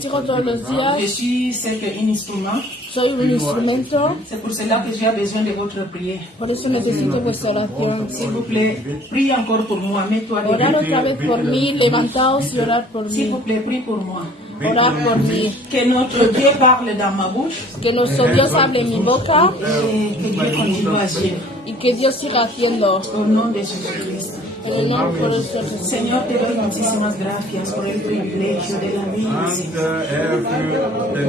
Todos los días. Je suis un instrument. Soy un instrumento. C'est pour cela que j'ai besoin de votre prière. Por eso necesito vuestra oración. S'il vous plaît, prie encore pour moi. Mets-toi Orar debout. otra vez por mí, levantaos y orar por S'il mí. vous plaît, prie pour moi. Orar por mí. Que notre Dieu parle dans ma bouche Que nuestro Dios hable en mi boca et que Dieu continue à agir. y que Dios siga haciendo. Au nom de Jésus-Christ. En el nombre por el Señor. Señor, te doy muchísimas gracias por el privilegio de la vida, Señor.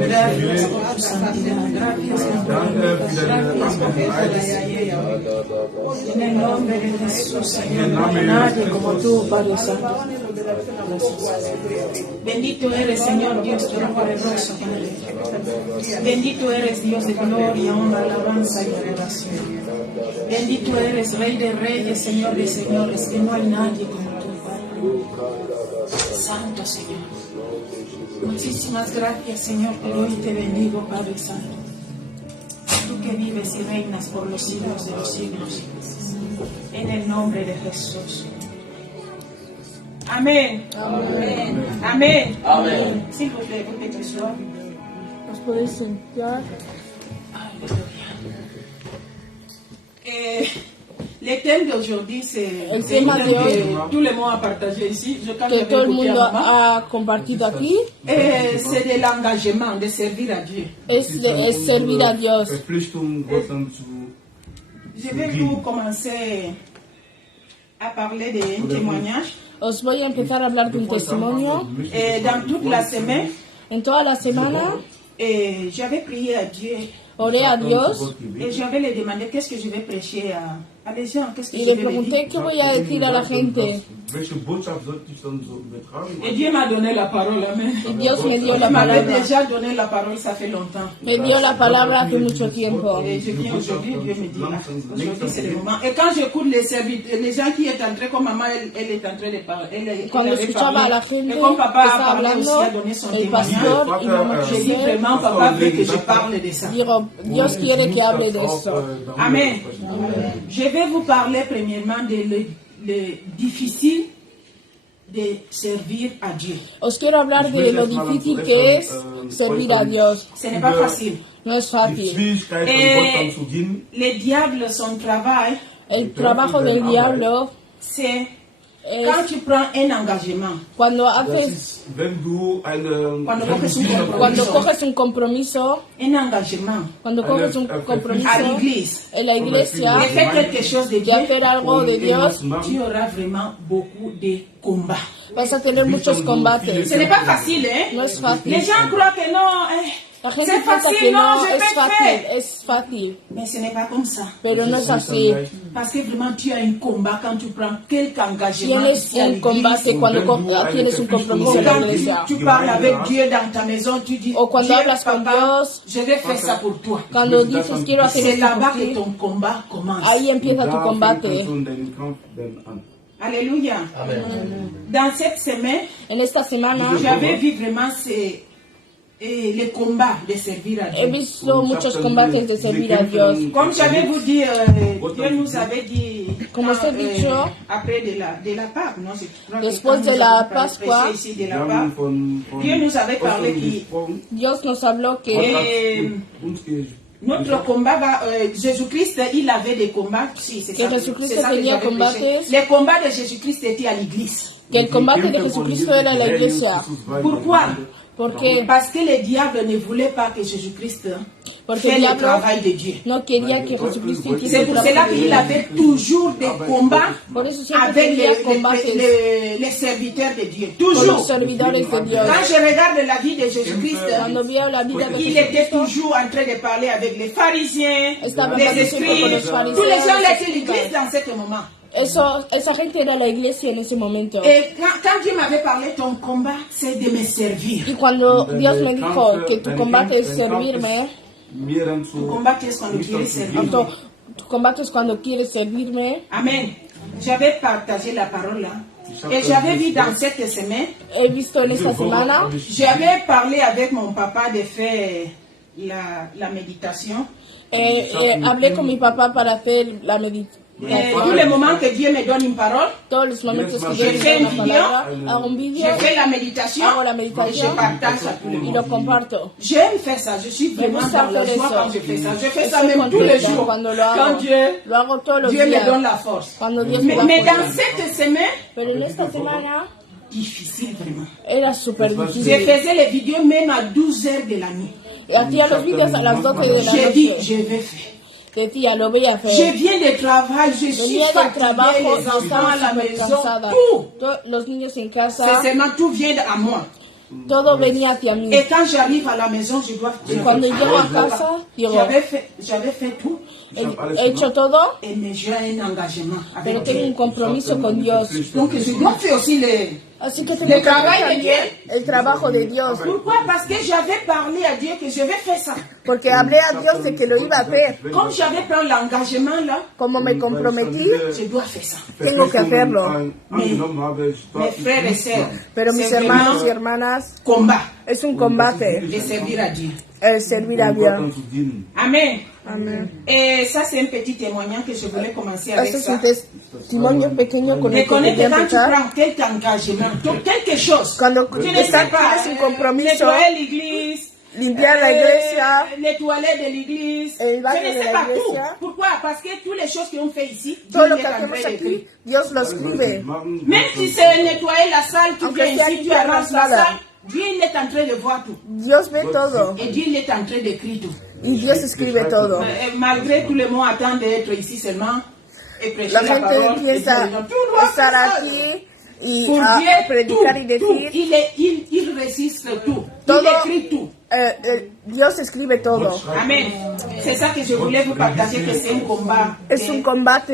Gracias por tu santidad. Gracias por tu bondad. Gracias por tu poder. En el nombre de Jesús, Señor, no hay nadie como tú, Padre Santo. Bendito eres, Señor Dios Todopoderoso. Bendito eres, Dios de gloria, honra, alabanza y adoración. Bendito eres, Rey de reyes, Señor de señores, que no hay nadie como tú, Padre. Santo Señor. Muchísimas gracias, Señor, por hoy te bendigo, Padre Santo. Tú que vives y reinas por los siglos de los siglos. En el nombre de Jesús. Amén. Amén. Amén. Amén. S'il vous plaît, vous pouvez t'asseoir. ¿Os podéis sentar? Le thème d'aujourd'hui, c'est El tema de hoy, que tout le monde a partagé ici. Je quand que j'avais todo el écouté mundo à maman. ha compartido aquí, C'est de l'engagement de servir à Dieu. es servir a Dios. Verpflichtung, Gott dann zu Je vais vous commencer à parler d'un témoignage. Os voy a empezar a hablar de un testimonio. Et dans toute la semaine, En toda la semana j'avais prié à Dieu oré a Dios et j'avais lui demandé qu'est-ce que je vais prêcher à les gens, qu'est-ce que y je le vais leur pregunté dire. qué voy a decir a la gente. Welche Botschaft sollte ich dann so übertragen? Et Dieu m'a donné la parole, amen. Y Dios me dio Il la m'avait palabra. déjà donné la parole, ça fait longtemps. Me dio la palabra hace mucho tiempo. Et je viens aujourd'hui, Dieu me dit, ah, aujourd'hui c'est le moment. Et quand j'écoute les gens qui est en train, comme maman, elle est en train de parler, elle Cuando avait escuchaba a la parlé. gente Et comme que papa a estaba parlé aussi, hablando, a donné son el témoignage. pastor y mamá J'ai dit José, vraiment, papa veut que je parle de ça. digo, Dios quiere que hable de eso. Amen. Je vais vous parler premièrement de le difficile de servir à Dieu. Os quiero hablar de lo difícil que es servir a Dios. Ce n'est pas facile. No es Die fácil. Schwierigkeit, Gott dann zu dienen. Le diable, son travail, El trabajo del diablo c'est es quand tu prends un engagement. cuando Das haces, ist, wenn du eine Cuando wenn coges du un Diener compromiso. cuando bist, coges un compromiso, Un engagement cuando coges un à compromiso l'église, en la iglesia de faire quelque chose de de bien, hacer algo de Dios, tu auras vraiment beaucoup de combats. vas a tener muchos combates. Ce n'est pas facile, hein? No es fácil. Les gens croient que non, La gente c'est piensa facile, que non, no je es peux fácil, faire. es fácil, Mais ce n'est pas comme ça. pero no es así. Parce que vraiment, tu as un combat quand tu prends quelque engagement Tienes ici à un l'église. combate cuando tienes un compromiso en la Quand iglesia. tu parles avec Dieu dans ta maison, tu dis, O cuando Dieu, hablas con papa, Dios, je vais faire ça pour toi. Cuando dices quiero hacer C'est esto là-bas por que ti, ton combat commence. ahí empieza tu da fängt combate. dann schon dein Kampf dann an. Alléluia. Dans cette semaine, En esta semana j'avais vu vraiment les combats de servir à he Dieu. visto muchos combates de servir a Dios. Comme j'avais vous dit, Dieu nous avait dit, Como os he dicho, après de la Pâque, non, je crois que Después quand de nous la avons Pascua, prêché ici de Wir la haben Pâque, von Dieu nous avait parlé Ostern qui, gesprochen. Dios nos habló Gott que hat uns notre combat va, Jésus-Christ, il avait des combats, si, c'est Que ça, Jesucristo c'est ça que tenía j'avais combates. prêché. Les combats de Jésus-Christ étaient à l'église. el combate de Jesucristo era en la iglesia. Pourquoi? Porque, Parce que le diable ne voulait pas que Jésus-Christ porque fait el le diablo travail de Dieu. no quería que Jesucristo hiciese C'est el pour trabajo cela de qu'il Dios. avait toujours des combats Por eso siempre avec tenía combates les serviteurs de Dieu. con los Toujours. servidores de Dios. Quand je regarde la vie de Jésus-Christ, Cuando vio la vida de il était Jesucristo, toujours en train de parler avec les pharisiens, Estaba les hablando siempre con los escribes. fariseos, Tous les gens los étaient l'église escribas. dans ce moment. Esa gente era la iglesia en ese momento. Et quand Dieu m'avait parlé, ton combat, c'est de me servir. Y cuando Dios me dijo que tu combate es servirme, Mir dann Tu zu combats es cuando quieres servir. tu combate es cuando quieres servirme. Amen. J'avais partagé la parole là. Et j'avais vu dans cette semaine, He visto en esta semana, j'avais parlé avec mon papa de faire la méditation. hablé con mi papá para hacer Tous les moments que Dieu me donne une parole, Todos los momentos que je yo fais tengo une una vidéo, palabra, hago un vídeo, je fais la méditation hago la et je meditación partage à tous les y monde. lo comparto. J'aime faire ça, je suis vraiment gusta dans la hacer joie eso. quand je fais ça. Je fais ça Estoy même tous les contenta jours. cuando lo Quand hago. Lo hago todos los Dieu me días. donne la force. Cuando Dios me da Mais dans fuerza. cette semaine, Pero en esta semana difficile vraiment. era súper Je difícil. faisais les vidéos même à 12 heures de la nuit. Y hacía los vídeos a las 12 de la J'ai dit, noche. je vais faire. Decía, lo voy a Je hacer. viens de travail, je suis Venía del fatiguée, trabajo, les enfants estaba à la súper maison, cansada. tout. Los niños en C'est casa, seulement tout vient à moi. todo venía hacia mí. Et quand j'arrive à la maison, je dois Y cuando llego a casa, digo, j'avais fait tout, he hecho todo, et mais j'ai un engagement avec pero tengo un Dieu. compromiso con Dios. Donc je dois faire aussi les... Así que Le tengo que trabajo hacer de también el trabajo de Dios. Pourquoi? Parce que j'avais parlé à Dieu que je vais faire ça. Porque hablé a Dios de que lo iba a hacer. Comme j'avais pris l'engagement là, Como me comprometí, je dois faire ça. tengo que hacerlo. Mes frères et sœurs, Pero mis c'est hermanos y vraiment hermanas, combat es un combate de servir à Dieu. el servir a Dios. Amen. Amén. Et ça, c'est un petit témoignage que je voulais commencer avec Este es ça. un testimonio pequeño con Mais el que connais que quería quand tu empezar. prends quelque engagement, quelque chose, Cuando tu ne sais tienes pas, un compromiso, nettoyer l'église, limpiar la iglesia, les toilettes de l'église, el je baño ne de sais la pas tout. iglesia. Pourquoi? Parce que toutes les choses qu'on fait ici, todo Dieu lo est que en train hacemos d'écrire. aquí, Dios lo escribe. Même si c'est nettoyer la salle, tu Aunque viens sea ici, tu limpiar arranges la la sala. salle, Dieu il est en train de voir tout. Dios ve todo Et Dieu il est en train d'écrire tout. y Dios escribe todo. Malgré tout le monde attend d'être ici seulement et prêcher La la, gente parole. piensa et tout doit estar faire ça. aquí y Pour a Dieu, predicar y tout, decir. il résiste tout. Todo, Il écrit tout. Dios escribe todo. Amen. C'est ça que je voulais vous partager, que c'est un combat. Es un combate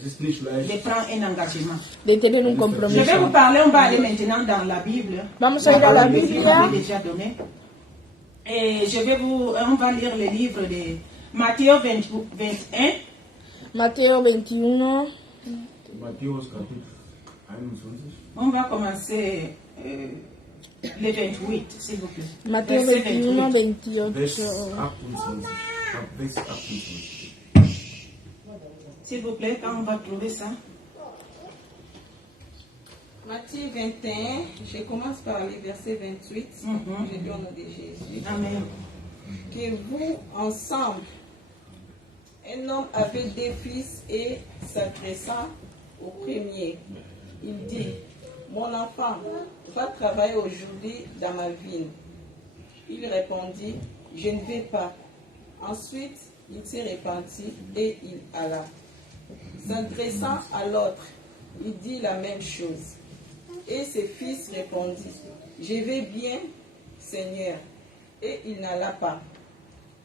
De prendre un engagement. de tener un Je compromiso. vais vous parler, on va aller maintenant dans la Bible. Vamos a ir a la parole que Dieu Biblia. m'avait déjà donnée. Et on va lire le livre de Matthieu 21. Mateo 21, Matthäus Kapitel 21. On va commencer le 28, s'il vous plaît. Mateo Verset 21, 28. 28. Vers 28. Ab Vers 28. S'il vous plaît, quand on va trouver ça. Matthieu 21, je commence par les versets 28. Je dis au nom de Jésus. Amen. Que vous, ensemble, un homme avait deux fils et s'adressant au premier, il dit, mon enfant, va travailler aujourd'hui dans ma ville. Il répondit, je ne vais pas. Ensuite, il s'est repenti et il alla. S'adressant à l'autre, il dit la même chose. Et ses fils répondirent, je vais bien, Seigneur. Et il n'alla pas.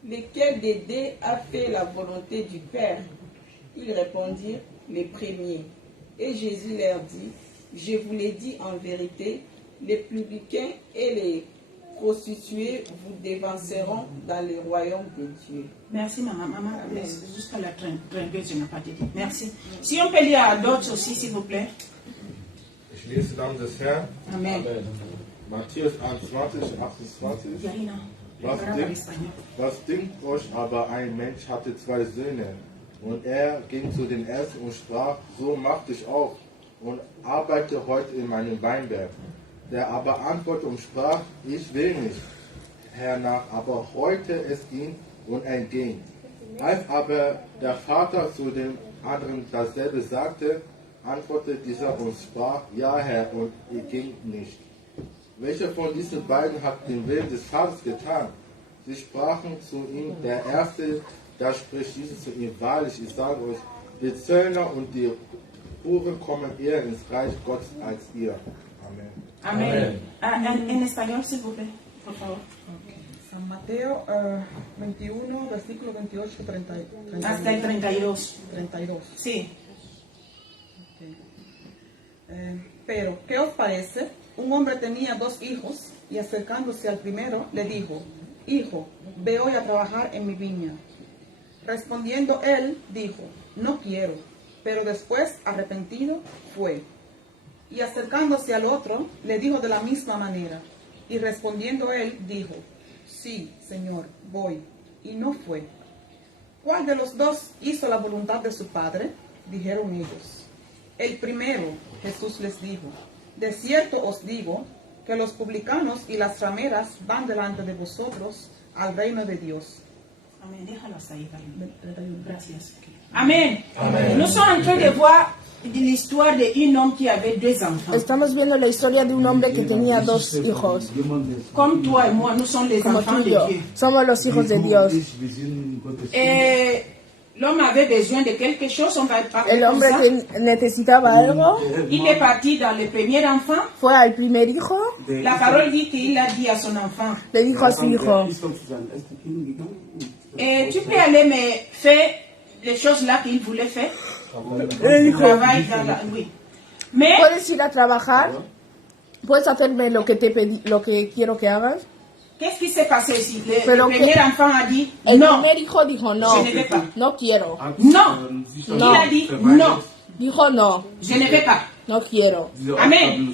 Lequel des deux a fait la volonté du Père? Ils répondirent, les premiers. Et Jésus leur dit, je vous l'ai dit en vérité, les publicains et les prostituées vous dévanceront dans le royaume de Dieu. Merci, maman. Jusqu'à la 32, je n'ai pas dit. Merci. Si on peut lire à d'autres aussi, s'il vous plaît. Ich lese den Namen des Herrn. Amen. Matthäus 21, 28. Yarina. Was denkt euch aber, ein Mensch hatte zwei Söhne, und er ging zu den ersten und sprach, so mach dich auf und arbeite heute in meinem Weinberg. Der aber antwortete und sprach, ich will nicht, hernach aber heute es ging und er ging. Als aber der Vater zu dem anderen dasselbe sagte, antwortete dieser und sprach, ja Herr, und er ging nicht. Welcher von diesen beiden hat den Willen des Vaters getan? Sie sprachen zu ihm, der Erste, da spricht Jesus zu ihm, wahrlich, ich sage euch, die Zöllner und die Huren kommen eher ins Reich Gottes als ihr. Amen. Amen. En español, s'il vous plaît, por favor. San Mateo 21, versículo 28, 30, Hasta el 32. 32. Sí. Okay. Pero, ¿qué os parece? Un hombre tenía dos hijos y acercándose al primero le dijo, hijo, ve hoy a trabajar en mi viña. Respondiendo él, dijo, no quiero. Pero después, arrepentido, fue. Y acercándose al otro, le dijo de la misma manera. Y respondiendo él, dijo, sí, Señor, voy. Y no fue. ¿Cuál de los dos hizo la voluntad de su padre? dijeron ellos. El primero, Jesús les dijo, de cierto os digo que los publicanos y las rameras van delante de vosotros al reino de Dios. Amen. Déjalos ahí, gracias. Amen. Nous sommes en train de voir l'histoire d'un homme qui avait 2 enfants. Estamos viendo la historia de un hombre que tenía 2 hijos. Comme toi et moi, nous sommes les Como enfants tú de y yo. Dieu. Somos los hijos de Dios. Et l'homme avait besoin de quelque chose, on va parler El comme hombre ça. que necesitaba algo Il est parti dans le premier enfant. fue al primer hijo, La parole dit qu'il a dit à son enfant, le dijo a su hijo, tu peux aller me faire les choses là qu'il voulait faire. le dijo, Travail dans la... Oui. Mais ¿puedes ir a trabajar? ¿Puedes hacerme lo que te pedí, lo que quiero que hagas? qu'est-ce qui s'est passé ici? Le Pero premier que- enfant a dit El non. primer hijo dijo no, Je ne vais pas. no quiero. Non. Il Non. a dit non. Dijo no, Je ne vais pas. no quiero. Amen.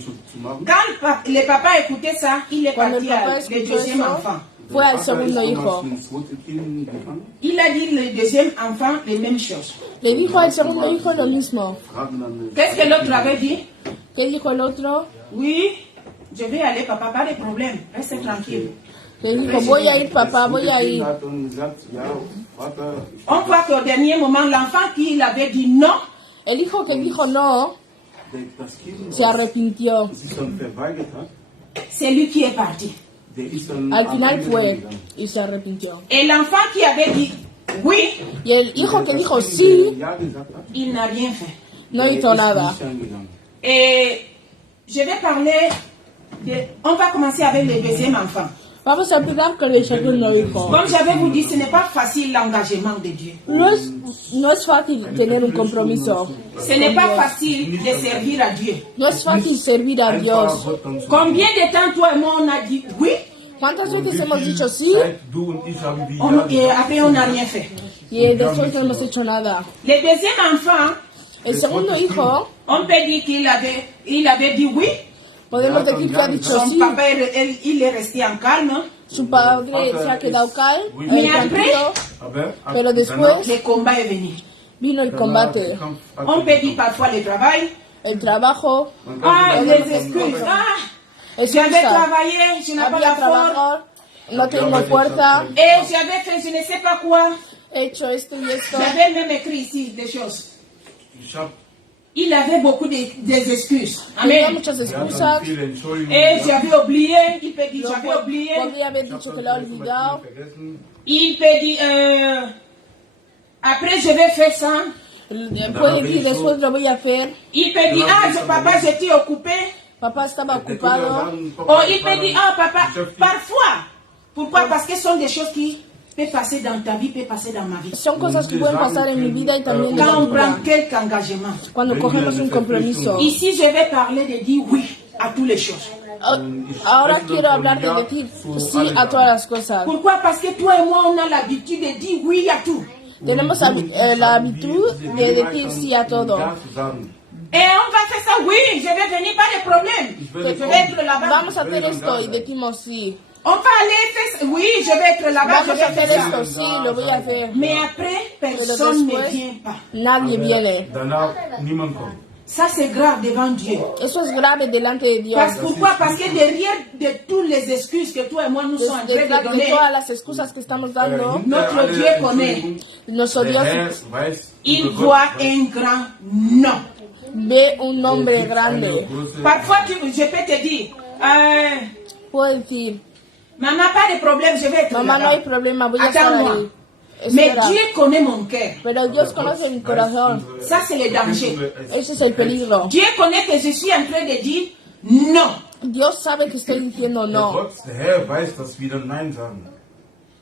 Quand le papa écoutait ça, il est Cuando el parti papá au escuchó deuxième eso, enfant. fue al segundo hijo. Il a dit le deuxième enfant les mêmes choses. Le dijo al segundo hijo lo mismo. Qu'est-ce que l'autre avait dit? ¿Qué dijo el otro? Oui, je vais aller, papa, pas de problème. Reste tranquille. Le dijo, voy a ir papá, voy a ir. On voit qu'au dernier moment, l'enfant qui avait dit non, El hijo que dijo no, se arrepintió. c'est lui qui est parti. Al final fue y se arrepintió. Et l'enfant qui avait dit oui, Y el hijo que dijo sí, il n'a rien fait. no hizo nada. Et je vais parler de... On va commencer avec le deuxième enfant. Vamos a empezar con el segundo hijo. Comme j'avais vous dit, ce n'est pas facile l'engagement de Dieu. No es fácil tener un compromiso. Ce n'est pas facile de servir à Dieu. No es fácil servir a Dios. Combien de temps toi et moi on a dit oui, ¿Cuántas veces hemos dicho sí et après on n'a rien fait? y después no hemos hecho nada? Le deuxième enfant, El segundo hijo, on peut dire il avait dit oui. podemos decir que ha dicho Son sí. papa, il est resté en calme. Su padre se ha quedado tranquilo, pero después Le combat est venu. vino el combate, On peut dire parfois le travail. el trabajo, Ah, les excuses. Ah, j'avais excusa. travaillé, je n'ai pas Había la force. trabajado, no tengo fuerza, Et j'avais fait je ne sais pas quoi. he hecho esto y esto. J'avais même écrit ici des choses. Il avait beaucoup des excuses. Tenía Amen. muchas excusas. Et j'avais oublié, il peut dire j'avais oublié. Podría haber dicho que lo ha olvidado. Il peut dire après je vais faire ça. Puede decir después lo voy a hacer. Il peut dire ah papa j'étais occupé. Papá estaba ocupado. Ou il peut dire ah papa parfois. Pourquoi? Parce que ce sont des choses qui peuvent passer dans ta vie, peuvent passer dans ma vie. Son cosas que pueden pasar en mi vida y también en Quand la on prend tuya. quelque engagement. Cuando cogemos un compromiso. Ici je vais parler de dire oui à toutes les choses. Ahora quiero hablar de decir sí a todas las cosas. Pourquoi? Parce que toi et moi on a l'habitude de dire oui à tout. Tenemos la habitud de decir sí a todo. Et on va faire ça, oui, je vais venir, pas de problème. Je vais être là-bas. Vamos a hacer esto y decimos sí. On va aller faire ça, oui, je vais être là-bas, je Vamos a vais hacer faire esto, ça. sí, lo voy a hacer. Mais après, Pero personne ne después vient pas. nadie viene. Danach niemand kommt. Ça c'est grave devant Dieu. Eso es grave delante de Dios. Pourquoi? Parce que derrière de toutes les excuses que toi et moi nous sommes en train Detrás de de donner, todas las excusas que estamos dando, notre Dieu connaît. nuestro Der Dios Herr weiß, Il unser Gott voit weiß, un grand non. ve un nombre grande. Parfois, je peux te dire, Puedo decir, maman, pas de problème, je vais être mamá, no hay là-bas. problema, voy a estar Attends-moi. ahí. Mais Espera. Dieu connaît mon cœur. Pero Dios conoce mi corazón. Ça, c'est le danger. Ese es el peligro. Dieu connaît que je suis en train de dire non. Dios sabe que estoy diciendo der no. Gott, der Herr weiß, dass wir dann Nein sagen.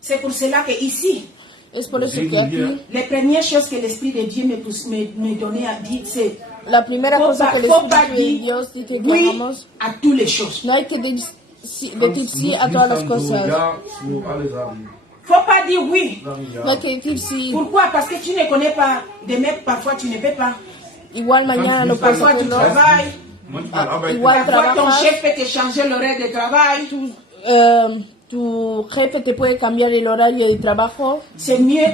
C'est pour cela que ici, Es por eso que aquí, les premières choses que l'Esprit de Dieu me donnait à dire, c'est la primera cosa que el faut pas Espíritu de dire Dios dice que oui hagamos, à toutes les choses. no hay que decir sí a todas las Nicht dann so cosas. Ja zu alle sagen. Faut pas dire oui. Sagen ja. No hay que decir sí. Pourquoi? Parce que tu ne connais pas. Demain, parfois, tu ne peux pas. Igual mañana no puedes Parfois, tu hacerlo. travailles. Manchmal arbeitet igual Parfois, ton trabajas. chef peut te changer l'horaire de travail. Tu jefe te puede cambiar el horario de trabajo. C'est mieux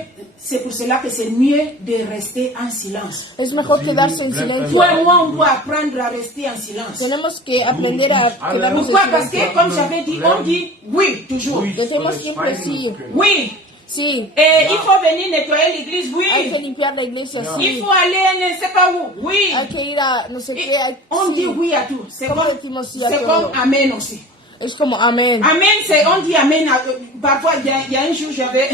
C'est pour cela que c'est mieux de rester en silence. Es mejor quedarse en silencio. Toi et moi, on doit apprendre à rester en silence. Tenemos que aprender a quedarnos en Pourquoi? Parce que, silencio. comme j'avais dit, on dit oui, toujours. Decimos siempre sí. Oui. Sí. Et il faut venir nettoyer l'église, Hay que oui. limpiar la iglesia, Il sí. faut aller ne sais pas où, oui. Hay que ir a no sé Et qué. on dit Sí. oui à tout. C'est Comment comme, decimos sí a c'est todo? comme amen aussi. Es como amén. Amen, c'est, on dit amen. Parfois, il y a un jour, j'avais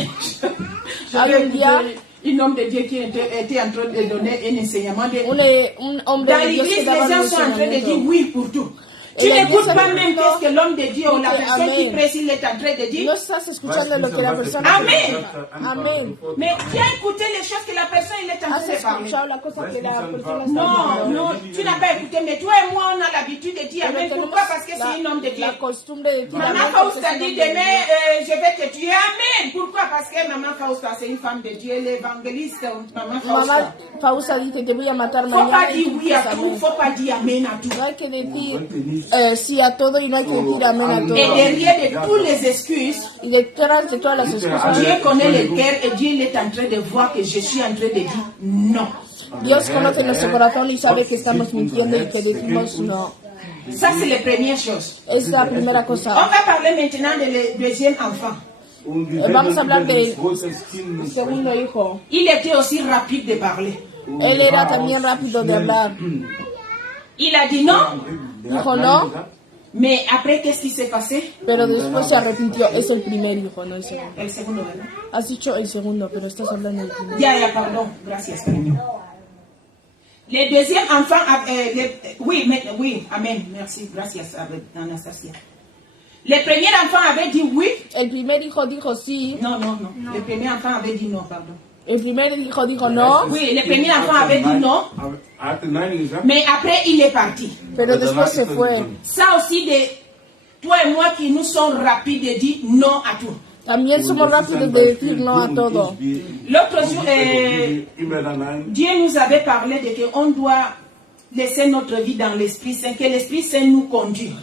Hay un día, un homme de Dieu qui était en train de donner un enseignement. un hombre Dans de Dios l'église, que les daba un gens sont en train de dire enseñamiento. oui pour tout. Et Tu la n'écoutes iglesia pas de même Cristo qu'est-ce que l'homme de Dieu ou la dice personne qui amen. prêche, il est en train de dire. No estás escuchando lo que la persona Amen. Amén. Mais viens écouter les choses que la personne il est en Has train de parler. escuchado la cosa que la persona está Non, diciendo. non, tu n'as pas écouté, mais toi et moi, on a l'habitude de dire Pero Amen. tenemos Pourquoi? Parce que c'est un homme de Dieu. la costumbre de decir Maman amén Fausta porque es un dit hombre de demain, Dios. je vais te tuer. Amen. Pourquoi? Parce que Maman Fausta, c'est une femme de Dieu, l'évangéliste. Maman Fausta. Mamá Fausta dice te voy a matar Faut pas mañana y dire tú oui à dices tout, amén. faut pas dire Amen à tout. No hay que decir sí a todo y no hay que decir amén a Et todo. derrière de toutes les excuses, Y detrás de todas las excusas, Dieu connaît le cœur et Dieu il est en train de voir que je suis en train de dire non. Dios conoce nuestro corazón y sabe que estamos mintiendo y que decimos no. Ça, c'est les premières choses. Es la primera On cosa. va parler maintenant de le deuxième enfant. Vamos a hablar del segundo hijo. Il était aussi rapide de parler. Él era también rápido de hablar. Il a dit non, Dijo no, mais après, qu'est-ce qui s'est passé? pero después se arrepintió. Es el primer hijo, no el segundo. El segundo, ¿verdad? Has dicho el segundo, pero estás hablando del primero. Ya, pardon. Gracias, cariño. Le deuxième enfant, oui, amen, merci, gracias, Anastasia. Le premier enfant avait dit oui. El primer hijo dijo sí. Non. Le premier enfant avait dit non, pardon. El primer hijo dijo no, Oui, le premier enfant avait dit non, mais après il est parti. pero después se fue. Ça aussi, toi et moi qui nous sommes rapides de dire non à tout. También somos rápidos de decir no a todo. L'autre jour, Dieu nous avait parlé de qu'on doit laisser notre vie dans l'Esprit Saint, que l'Esprit Saint nous conduit.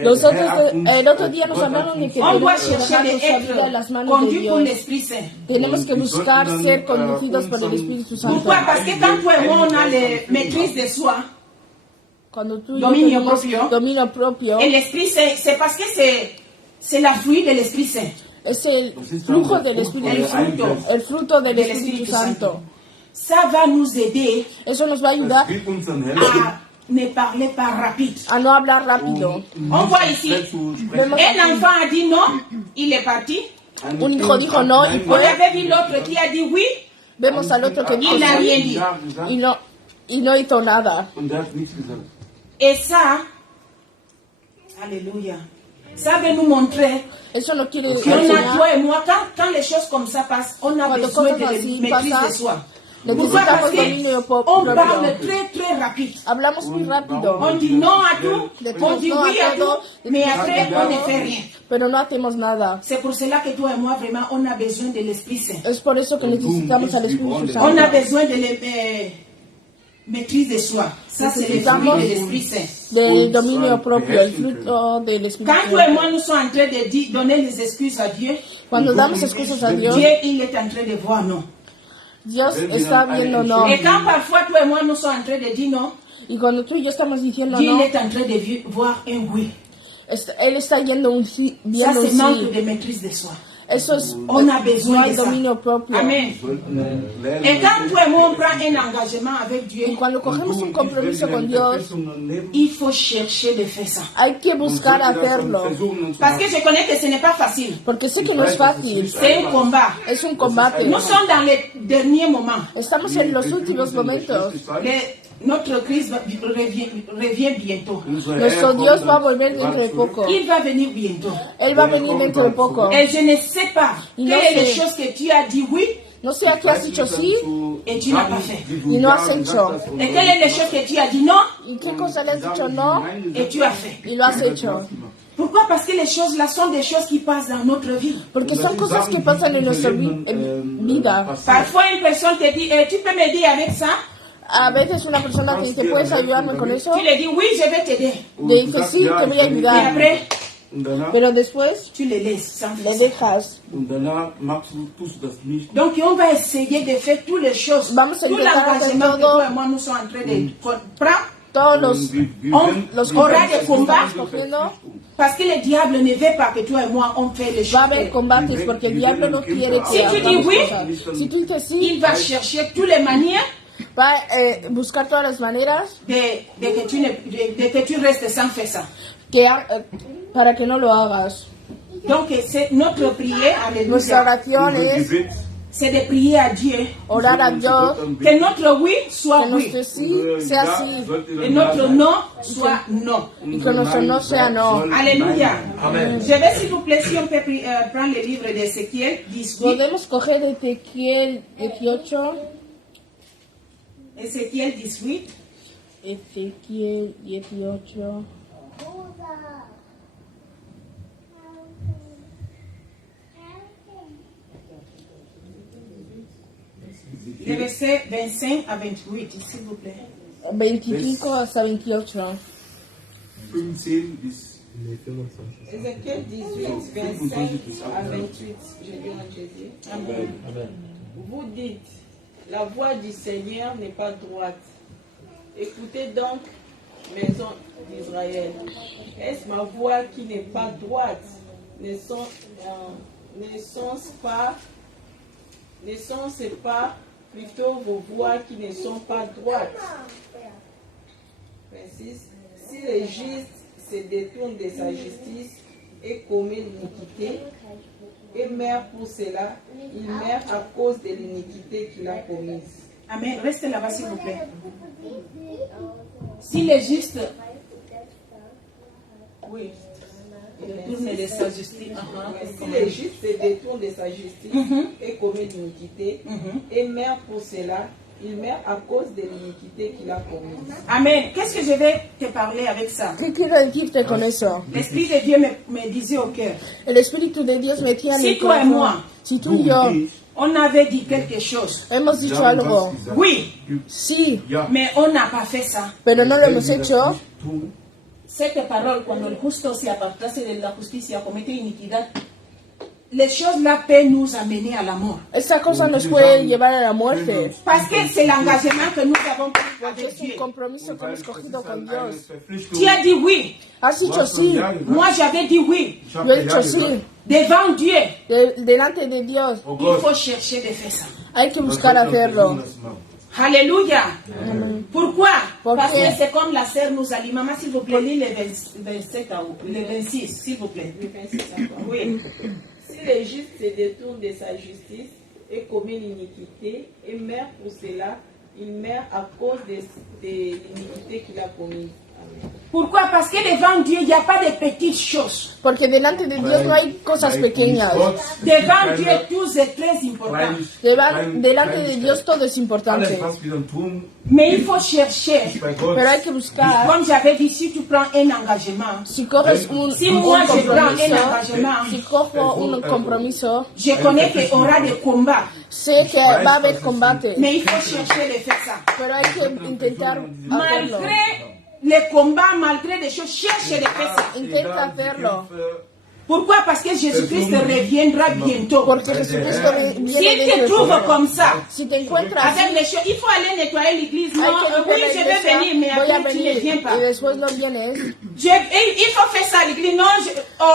Nosotros, el otro día nos hablaron de que On doit tenemos que chercher dejar nuestra vida en las d'être manos de conduit pour Dios. l'Esprit Saint. Tenemos que buscar ser conducidos por el Espíritu Santo. Pourquoi? Parce que quand toi et moi on a la maîtrise de soi, Cuando tú y yo Dominio tenemos propio. dominio propio, et l'Esprit Saint, c'est parce que c'est la fruit de l'Esprit Saint. es el flujo del Espíritu Santo, el fruto del Espíritu Santo. Ça va nous aider Eso nos va a ayudar à ne parler pas rapide. a no hablar rápido. On voit ici, Vemos un aquí, enfant a dit non, il est parti. un hijo dijo no y On fue. avait vu l'autre qui a dit oui, Vemos al otro que dijo il n'a rien sí dit. y no hizo nada. Et ça, alléluia, ça veut nous montrer Eso no quiere qu'on a, enseñar. toi et moi, quand les choses comme ça passent, on a Cuando besoin cosas de así maîtrise pasan, de soi. Pourquoi? Necesitamos Parce dominio qu'on parle propio. très rapide. Hablamos muy rápido, On dit non à tout, on dit no a oui à todo, tout, mais après on ne fait rien. pero no hacemos nada. C'est pour cela que toi et moi, vraiment, on a besoin de l'Esprit Saint. Es por eso que necesitamos al Espíritu On a Santo. besoin de la maîtrise de soi. Ça, c'est le fruit de l'Esprit Saint. Del dominio propio, el fruto del Espíritu Quand toi et Santo. moi, nous sommes en train de dire, donner les excuses à Dieu, Cuando damos excusas a Dios, Dieu, il est en train de voir non. Dios está viendo no. Et quand parfois toi et moi, nous sommes en train de dire non, Y cuando tú y yo estamos diciendo Dieu no, il est en train de voir un oui. Él está yendo un sí, Ça, viendo c'est un manque sí. de maîtrise de soi. Eso es, On a no besoin hay de ça. dominio propio. Amen. Et quand toi et moi, on prend un engagement avec Dieu, Y cuando cogemos un compromiso con Dios, il faut chercher de faire ça. hay que buscar hacerlo. Parce que je connais que ce n'est pas facile. Porque sé que no es fácil. C'est un combat. Es un combate. Nous sommes dans les derniers moments. Estamos en los últimos momentos. Notre crise revient bientôt. Nuestro Dios va a volver dentro de poco. Il va venir bientôt. Él va a venir dentro de poco. Et je ne sais pas Y quelle no est la sé. chose que tu as dit oui No sé a qué has dicho sí et tu n'as pas fait. y no has hecho. Et quelle est la chose que tu as dit non ¿Y qué cosa le has dicho no et tu as fait. y lo has hecho? Pourquoi? Parce que les choses là sont des choses qui passent dans notre vie. Porque son cosas que pasan en nuestra vida. Parfois une personne te dit, tu peux m'aider avec ça? A veces una persona te dice, ¿puedes ayudarme con eso? Tu lui dis, oui, je vais t'aider. Le dices, sí, te voy a Et ayudar. après, Und danach, pero después tu les laisses sans le faire ça. dejas. und danach machst du, tust du das nicht. Donc on va essayer de faire toutes les choses. Vamos a Tout intentar hacer l'engagement que todo. toi et moi nous sommes en train de prendre. Todos los, Und wir on- werden- los Aura combates de que combat. estamos cogiendo, Parce que le diable ne veut pas que toi et moi on fait les va a choses. haber combates porque el diablo no quiere Si que tú hagamos dices cosas. Si tú dices sí, Il va chercher toutes les manières va a buscar todas las maneras de que tu restes sans faire ça. para que no lo hagas. Donc c'est notre prière, Nuestra alléluia, oración Unser es Gebet, c'est de prier à Dieu. orar a Dios, Que notre oui soit que oui nuestro sí sea sí et notre non soit non. y que nuestro no sea no. Alléluia. Je vais s'il vous plaît, si on peut prendre le livre d'Ézéchiel 18. Podemos coger Ezequiel 18, Ézéchiel 18. Ezequiel 18, Les versets 25 à 28, s'il vous plaît. 25 hasta 28. 15 bis Ézéchiel 18, 25 à 28. Je dis en Jésus. Amen. Vous dites, la voix du Seigneur n'est pas droite. Écoutez donc, maison d'Israël. Est-ce ma voix qui n'est pas droite? Ne sont pas plutôt vos voix qui ne sont pas droites? 26. Si le juste se détourne de sa justice et commet l'iniquité, et meurt pour cela, il meurt à cause de l'iniquité qu'il a commise. Amen. Restez là-bas, s'il vous plaît. Si les justes Oui. tournent de sa justice, Si le juste se détourne de sa justice et commet l'iniquité, et meurt pour cela, il meurt à cause de l'iniquité qu'il a commise. Amen. Qu'est-ce que je vais te parler avec ça? ¿Qué quiero decirte con eso? L'Esprit de Dieu me disait au cœur. El Espíritu de Dios metía en Si el tú y moi, corazón. Si tú y yo on avait dit quelque chose, hemos dicho algo, oui, sí, Ja, mais on n'a pas fait ça. pero no lo hemos hecho, tun, Cette parole, cuando el justo se apartase de la justicia, comete iniquidad, les choses là peuvent nous amener à la mort. esta cosa nos puede llevar a la muerte. Parce que c'est l'engagement que nous avons pris Porque avec es un Dieu. compromiso que hemos cogido con Dios. Tu as dit oui. Has dicho sí, Moi, j'avais dit oui. yo he dicho sí. Devant Dieu, Delante de Dios Oh il Gott, faut chercher de faire ça. hay que buscar hacerlo. Alléluia. Pourquoi? Pourquoi? Parce que c'est comme la sœur nous a dit. Maman, s'il vous plaît, lis les 27 à les 26, s'il vous plaît. Le 26 encore. Oui. Si le juste se détourne de sa justice et commet l'iniquité et meurt pour cela, il meurt à cause de l'iniquité qu'il a commise. Amen. Pourquoi? Parce que devant Dieu, il n'y a pas de petites choses. Porque delante de Dios no hay cosas pequeñas. Devant Dieu, tout est très important. Delante de Dios todo es alles, importante. was wir dann tun, Mais il faut chercher. ist bei Gott. Pero hay que buscar. Comme j'avais dit, si tu prends un engagement, Si coges un si moi je prends un compromiso, engagement, si cojo un compromiso, je connais qu'il y aura des combats. sé que va a haber combate. Mais il faut chercher de faire ça. Pero hay que intentar hacerlo. Malgré les combats, malgré des choses, cherche de faire ça. Intenta hacerlo. Pourquoi? Parce que Jésus-Christ reviendra bientôt. Porque Jesucristo viene S'il te dentro de trouve poco. comme ça, Si te encuentras avec así, les choses, il faut aller nettoyer l'église. Non, hay que limpiar oui, la je vais venir, mais iglesia, voy a après tu ne venir viens pas. y después no vienes. Il faut faire ça à l'église. Non,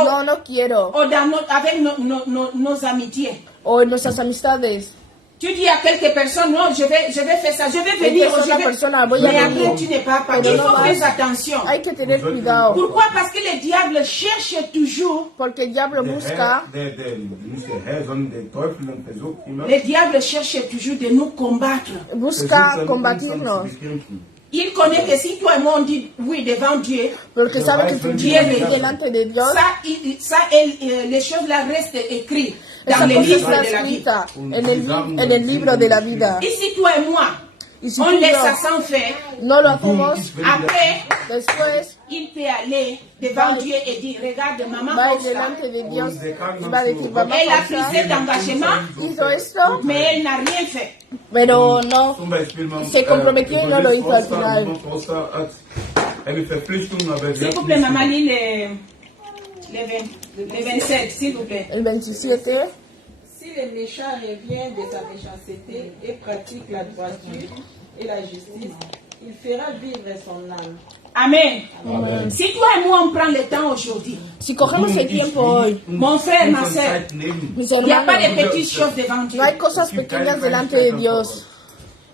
No, no quiero. avec nos amitiés. O en nuestras amistades. Tu dis à quelques personnes, non, je vais faire ça, je vais venir. Entonces, una persona, voy a Mais venir. après, tu n'es pas parti. Pero Il no faut vas. faire attention. Hay que tener cuidado. Pourquoi? Parce que le diable cherche toujours. Porque el diablo busca, Nicht der Herr, sondern der Teufel dann versucht immer, Le diable cherche toujours de nous combattre. busca combatirnos. Il connaît que si toi et moi on dit oui devant Dieu, Porque sabe que tu Dios dices delante de Dios, les choses là restent écrites dans esa le cosa livre está de la vie. escrita en el libro de la vida. Et si toi et moi, Y si on tú y laisse yo ça sans faire, no lo hacemos, après, después il peut aller devant Dieu et dire, regarde, maman, va a ir comme ça, delante de Dios y va a decir, mamá, elle a pris pausa, cet engagement, hizo esto, mais elle n'a rien fait. pero no. Zum Beispiel, man, Se comprometió y no lo hizo al final. Eine Verpflichtung, aber S'il vous plaît, maman, lis Le 27, s'il vous plaît. El 27. Si le méchant revient de sa méchanceté et pratique la droiture et la justice, il fera vivre son âme. Amen. Si toi et moi on prend le temps aujourd'hui, Si cogemos el tiempo hoy, mon frère, ma soeur, mis il n'y a pas de hermanos, petites choses devant Dieu. no hay cosas pequeñas delante de Dios.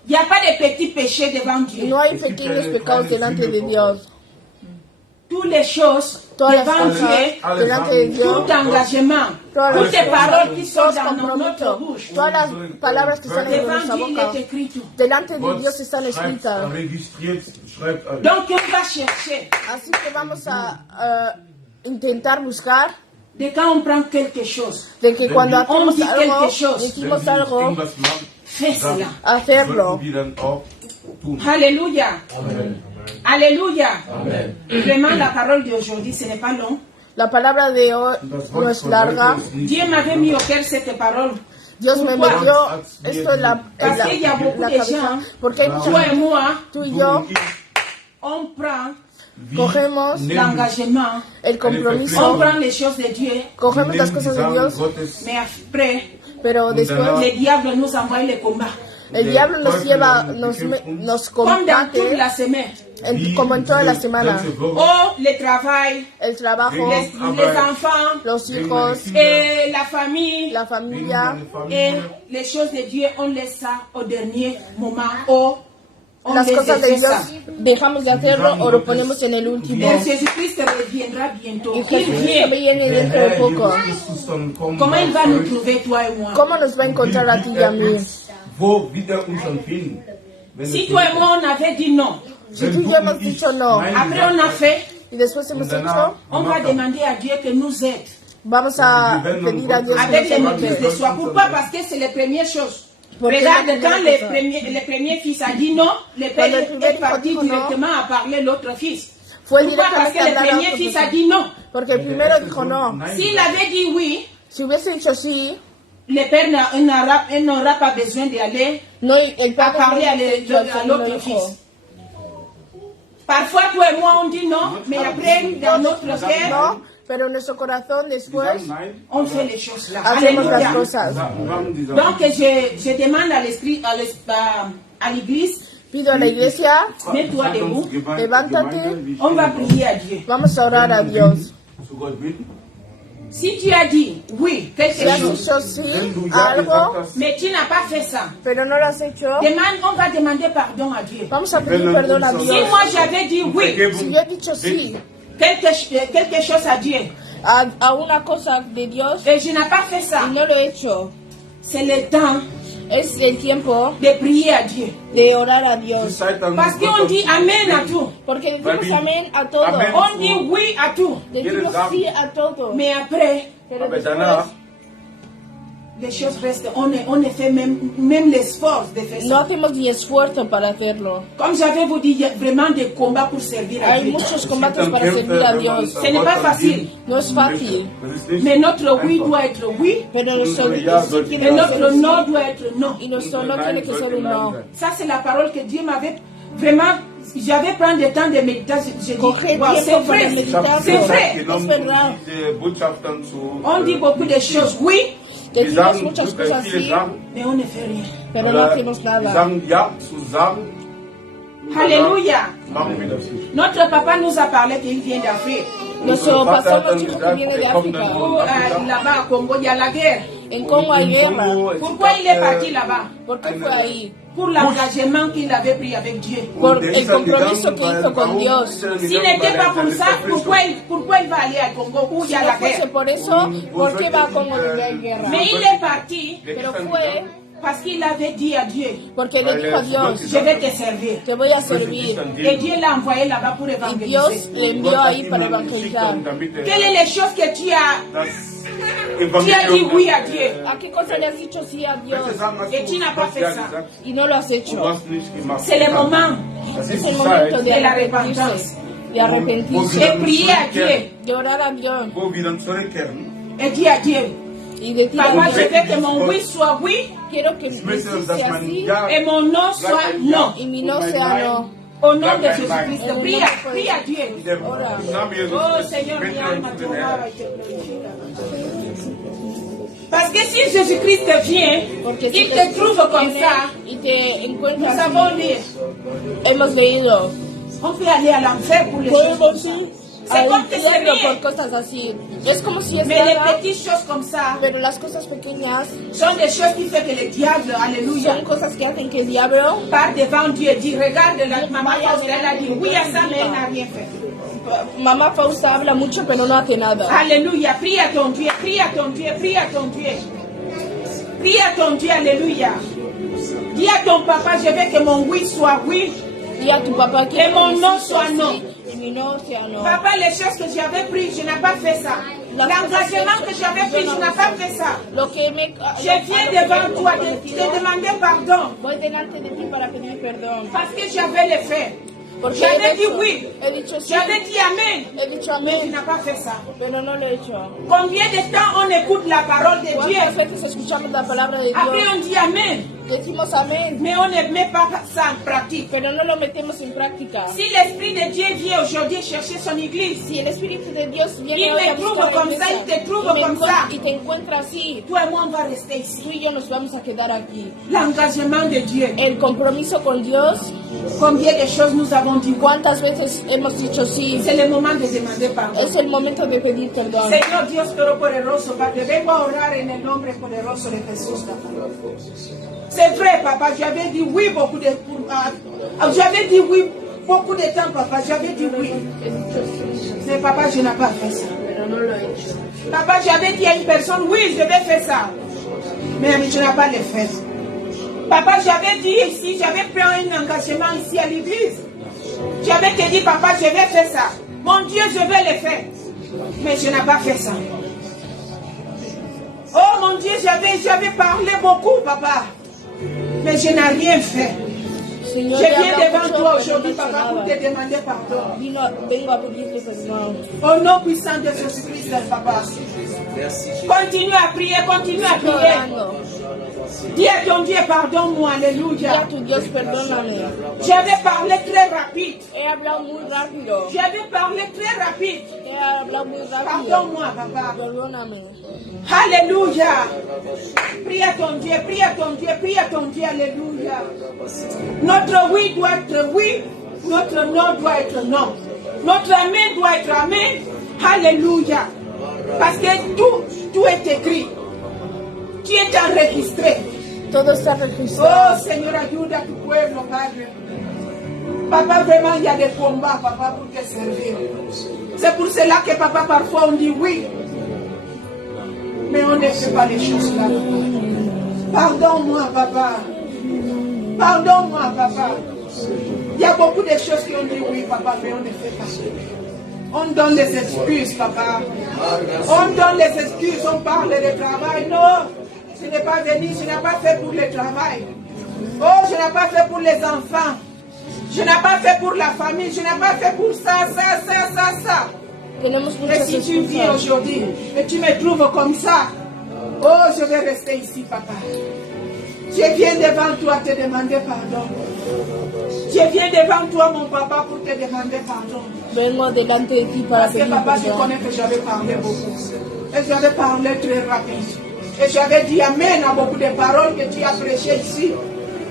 Il n'y a pas de petits péchés devant Dieu. No hay pequeños pecados delante de Dios. Toutes les choses Todas las devant cosas Dieu, delante de Dios. tout engagement, Todas toutes las les paroles qui sont Todos dans notre compromisos, bouche, todas las palabras que salen de devant nuestra Dieu, il boca, est écrit tout. delante de Gott Dios están schreibt, escritas. registriert, schreibt alles. Donc on va chercher. Así que vamos a intentar buscar De quand on prend quelque chose, de que cuando On hacemos dit algo, quelque chose. decimos Wenn Sie algo, irgendwas machen, fais dann cela. hacerlo. sollten wir dann auch tun. Alléluia. Alléluia. Vraiment, la parole d'aujourd'hui, ce n'est pas long. La palabra de hoy Das no Wort es von larga. heute ist nicht Dieu m'avait mis au cœur cette parole. Dios me Pourquoi? metió esto en la Parce qu'il y a beaucoup de cabeza. gens, Porque hay toi muchos, et moi, tú y du yo, und ich, on prend wir cogemos nehmen l'engagement, el on compromiso, prend les choses de Dieu, cogemos las die cosas de Sachen Dios, Gottes, mais après, pero después le diable nous envoie le combat. el diablo nos lleva, nos Comme dans toute combate, la semaine. como en toda la semana. Oh, le travail, El trabajo, les enfants, los hijos, et la famille, la familia, et les choses de Dieu, on laisse ça au dernier moment. Oh, on las les cosas de fait ça. Dios, dejamos de hacerlo o lo ponemos en el último. Et Jésus-Christ reviendra bientôt. Y Il Jesús vient. viene dentro de poco. Comment il va nous trouver, toi et moi? ¿Cómo nos va a encontrar a ti y a mí? Wo wird er uns dann finden? Wenn Si es toi nicht- et moi, on avait dit non, Si tú y yo hemos dicho no, Nein après gesagt on a hat, fait, y después hemos hecho, on va demander à Dieu que nous aide vamos a pedir a Dios que avec les nos maîtrises ayude. de soi. Pourquoi? Parce que c'est les premières choses. Porque Regarde, es la quand primera cosa. le premier fils a dit non, le père Cuando el primer est hijo parti dijo no, directement à parler l'autre fils. Fue Pourquoi? Parce que directamente a le hablar a premier otro fils a hijo. dit non. Porque el primero dijo no. S'il avait dit oui, Si hubiese dicho sí, le père n'aura pas besoin d'aller no, el à padre parler à no hubiese dicho al à segundo l'autre hijo. fils. Parfois, toi et moi, on dit non, mais après, dans notre cœur, No, pero en nuestro corazón Die después sagen nein, on fait les choses là. hacemos las Alléluia. cosas. sagen die Sachen. Donc, je demande à l'esprit, à l'église, Pido a la iglesia, mets-toi Sagt uns debout. Levántate. Gemeinde, wie On va stehen prier à Dieu. vamos a orar a Dios. zu Gott bitten. Si tu as dit oui, quelque Si has chose, dicho sí Wenn du a ja gesagt algo, hast, mais tu n'as pas fait ça, pero no lo has hecho, on va demander pardon à Dieu. vamos a pedir perdón a Si Dios. moi j'avais dit oui, Si yo he dicho sí quelque chose à Dieu, a una cosa de Dios et je n'ai pas fait ça, y no lo he hecho, c'est le temps es el tiempo de prier à Dieu. de orar a die Dios. Zeit dann Parce qu'on dit Amen à tout. Porque decimos amén a todo. Amén. On dit oui à tout. Decimos sí a todo. Mais après, Pero Aber después danach les choses restent. On ne fait même l'esforce de faire no ça. hacemos ni esfuerzo para hacerlo. Comme j'avais vous dit, il y a vraiment des combats pour servir à Hay Dieu. muchos combates para servir a Dios. Ce n'est pas facile. No es fácil, Das ist nicht Mais notre oui einfach. doit être oui. pero nuestro Ya, sí soy- tiene Et que notre ser sí, non doit être non. y nuestro no Nein tiene que ser sollte un Nein no. sein. Ça, c'est la parole que Dieu m'avait vraiment. J'avais pris des temps de méditation. J'ai dit, Coger wow, c'est tiempo para vrai. Ich habe meditar. C'est mir vrai. Zeit genommen, Es verdad. um diese Botschaft dann zu. On dit beaucoup de choses, oui, Wir Decimos sagen muchas cosas viele sí, Sachen, mais on ne fait rien. pero no aber hacemos wir nada. sagen ja zu sagen. und Alléluia. danach Machen wir das nicht. Notre papa nous a parlé qu'il vient d'Afrique. Nuestro Vater pastor hat dann nos dijo que gesagt, viene de er kommt dann África. von Afrika. Là-bas, au Congo, il y a la guerre. En Congo hay guerra. Kongo, es Pourquoi gab, il est parti là-bas? ¿Por qué fue ahí? Pour l'engagement qu'il avait pris avec Dieu. Por und der el ist dann compromiso gegangen, que weil- hizo con warum Dios. ist er dann S'il gegangen? n'était Weil pas er pour seine ça, Verpflichtung- pourquoi il va aller à Congo où il y Si a no la fuese guerre? por eso, ¿por qué va a Congo donde hay guerra? Mais il est parti Der Pero ist dann fue gegangen, parce qu'il avait dit à Dieu, porque le dijo a Dios, je vais te servir. te voy a ich möchte dich servir. dann Et dienen. Dieu l'a envoyé là-bas pour Y évangéliser. Dios le envió Gott hat ahí ihn para dann geschickt, evangelizar. damit er Quelles sont les choses que tu as das dit Evangelium oui à Dieu ¿A qué cosa le has dicho sí a Dios? Welche Sachen hast Et tu n'as pas hast fait ja ça. gesagt, Y no lo has du hecho? hast nicht gemacht. C'est le moment Das Es ist el die momento Zeit, de de la arrepentirse, repentance. de arrepentirse, Et prier à Dieu. de orar a Dios wo wir dann zurückkehren. Et dire à Dieu, y decir papa, a je Dios, veux que mon oui soit oui quiero que mi Ich sí möchte, dass sea mein sí Ja et mon non soit bleibt ein Ja non. y mi und no mein sea Nein no. Au nom de Jésus-Christ, prie à Dieu. Oh Seigneur, mi alma te alaba y te glorifica. Parce que si Jésus-Christ vient, il te trouve comme ça, nous avons lu, Hemos leído. on peut aller à l'enfer pour les choses comme ça. C'est comme que c'est Infierno rien. por cosas así. Es como si es Mais les nada, petites choses comme ça pero las cosas pequeñas sont des choses qui font que le diable, alléluia, son cosas que hacen que el diablo part devant Dieu et dit, regarde la maman Fausta, elle a dit oui à ça, mais elle n'a rien fait. Mamá Fausta habla mucho pero no hace nada. Alléluia, prie à ton Dieu, prie à ton Dieu, prie à ton Dieu. Prie à ton Dieu, alléluia. Dis à ton papa, je veux que mon oui soit oui. Dis a tu papá que Et mon non soit non. y mi no sea no. Papa, les choses que j'avais prises, je n'ai pas fait ça. L'engagement que j'avais pris, je n'ai pas fait ça. Lo que me, Je viens devant toi de te demander pardon voy delante de ti para pedir perdón. parce que j'avais le fait. Porque J'avais dit oui. he dicho sí, J'avais dit amen. he dicho Mais tu amén, n'as pas fait ça. pero no lo he hecho. Combien de temps on écoute la parole de ¿Cuántas Dieu? veces escuchamos la palabra de Après Dios? on dit amen. Decimos amén, Mais on ne met pas ça en pratique. pero no lo metemos en práctica. Si l'Esprit de Dieu vient aujourd'hui chercher son église, Si el Espíritu de Dios viene Il hoy me a trouve buscar la comme ça, iglesia, il te trouve y me comme ça. y te encuentra así, toi et moi on va rester ici. tú y yo nos vamos a quedar aquí. L'engagement de Dieu. El compromiso con Dios, Combien de choses nous avons dit? ¿cuántas veces hemos dicho sí? C'est le moment de demander pardon. Es el momento de pedir perdón. Señor Dios Todopoderoso, Padre, vengo a orar en el nombre poderoso de Jesús, papá. C'est vrai, papa, j'avais dit oui j'avais dit oui beaucoup de temps, papa, j'avais dit oui. Mais papa, je n'ai pas fait ça. Pero no lo he hecho. Papa, j'avais dit à une personne, oui, je vais faire ça. Mais je n'ai pas le fait. Papa, j'avais dit ici, j'avais pris un engagement ici à l'église. J'avais te dit, papa, je vais faire ça. Mon Dieu, je vais le faire. Mais je n'ai pas fait ça. Oh mon Dieu, j'avais parlé beaucoup, papa. Mais je n'ai rien fait. Señor, Je te viens habla devant mucho, toi pero no aujourd'hui, he hecho papa, pour nada. te demander pardon. Vengo a pedirte perdón. Au nom puissant de Jésus-Christ, papa. Continue à prier, continue à Sigue prier. orando. Dis à ton Dieu, pardonne-moi, Di alléluia. a tu Dios, perdóname. J'avais parlé très rapide. He hablado muy rápido. J'avais parlé très rapide. He hablado muy rápido. Pardonne-moi, papa. Perdóname. Alléluia. Prie à ton Dieu, prie à ton Dieu, prie à ton Dieu, alléluia. Notre oui doit être oui, notre non doit être non. Notre amen doit être amen. Alléluia. Parce que tout est écrit. Qui est enregistré. Todo está Oh registrado. Seigneur, ayuda a tu pueblo, Padre. Papa, vraiment, il y a des combats, papa, pour te servir. C'est pour cela que, papa, parfois on dit oui. Mais on ne fait pas les choses là. Pardonne-moi, papa. Pardonne-moi, papa. Il y a beaucoup de choses qui ont dit oui, papa, mais on ne fait pas. On donne les excuses, papa. On donne les excuses, on parle de travail. Non, je n'ai pas venu, je n'ai pas fait pour le travail. Oh, je n'ai pas fait pour les enfants. Je n'ai pas fait pour la famille. Je n'ai pas fait pour ça. Tenemos Et muchas si tu viens excusas. aujourd'hui et tu me trouves comme ça, oh, je vais rester ici, papa. Je viens devant toi te demander pardon. Je viens devant toi, mon papa, pour te demander pardon. Vengo delante de ti para Parce que pedir papa, je perdón. connais que j'avais parlé beaucoup. Et j'avais parlé très rapide. Et j'avais dit amen à beaucoup de paroles que tu as prêchées ici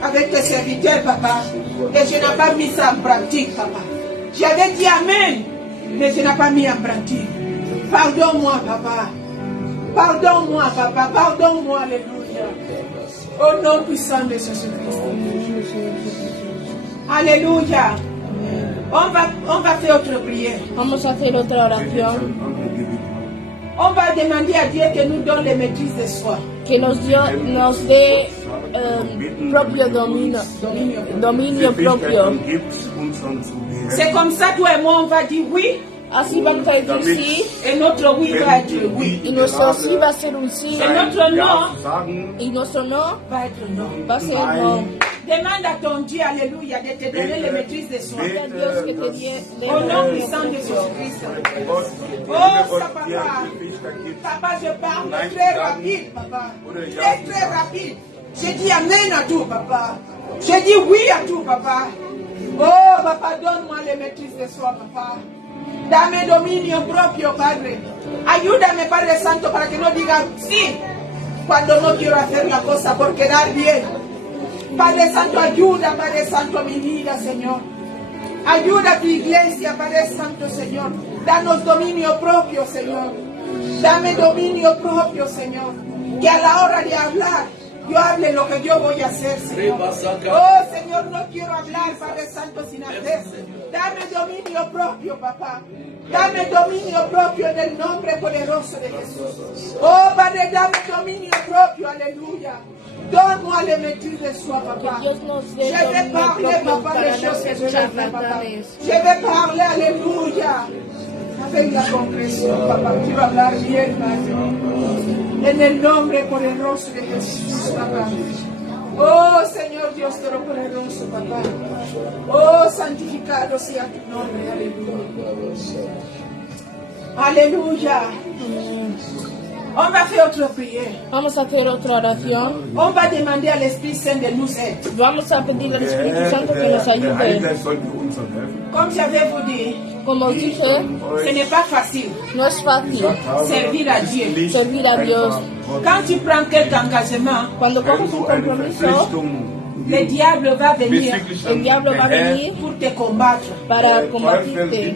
avec tes serviteurs, papa. Et je n'ai pas mis ça en pratique, papa. J'avais dit amen, mais je n'ai pas mis en pratique. Pardonne-moi, papa. Pardonne-moi, papa. Pardonne-moi, alléluia. Au nom puissant de Jésus-Christ. Alléluia. On va faire autre prière. Vamos a hacer otra oración. On va demander à Dieu que nous donne les maîtrises de soi. Que nos dé propio dominio propio. C'est comme ça, toi et moi, on va dire oui, Así vamos a decir sí, et notre oui va être oui. y nuestro sí va a ser un sí, Et notre non y nuestro no va être non. va a ser no. Demande à ton Dieu, alléluia, de te donner les maîtrises de soi. Dile a Dios que te dé Au nom puissant de Jésus-Christ. Oh, ça, papa. Papa, je parle très rapide, papa. Très rapide. J'ai dit amen à tout, papa. J'ai dit oui à tout, papa. Oh, papá, donne-moi la maîtrise de soi, papá. Dame dominio propio, Padre. Ayúdame, Padre Santo, para que no digan sí cuando no quiero hacer la cosa por quedar bien. Padre Santo, ayuda, Padre Santo, a mi vida, Señor. Ayuda a tu iglesia, Padre Santo, Señor. Danos dominio propio, Señor. Dame dominio propio, Señor. Que a la hora de hablar, yo hable lo que yo voy a hacer, Señor. Oh, Señor, no quiero hablar, Padre Santo, sin hacer. Dame dominio propio, papá. Dame dominio propio en el nombre poderoso de Jesús. Oh, Padre, dame dominio propio, aleluya. Donne-moi le maîtrise de soi, papa. Je vais parler, papa, des choses que je vais faire, papa. Je vais parler, alléluia. Avec la compréhension, papa. Tu vas hablar bien, Padre. En el nombre poderoso de Jesús, papá. Oh, Señor Dios Todopoderoso, papá. Oh, santificado sea tu nombre, aleluya. Aleluya. On va faire autre prière. Vamos a hacer otra oración. On va demander à l'Esprit Saint de nous aider. Vamos a pedir al Espíritu Santo que nos ayude. Comme j'avais vous dit, Como os dije, ce n'est pas facile no es fácil servir à Dieu. servir a Dios. Quand tu prends quelque engagement, Cuando coges un compromiso, le diable va venir el diablo va a venir pour te combattre. para combatirte.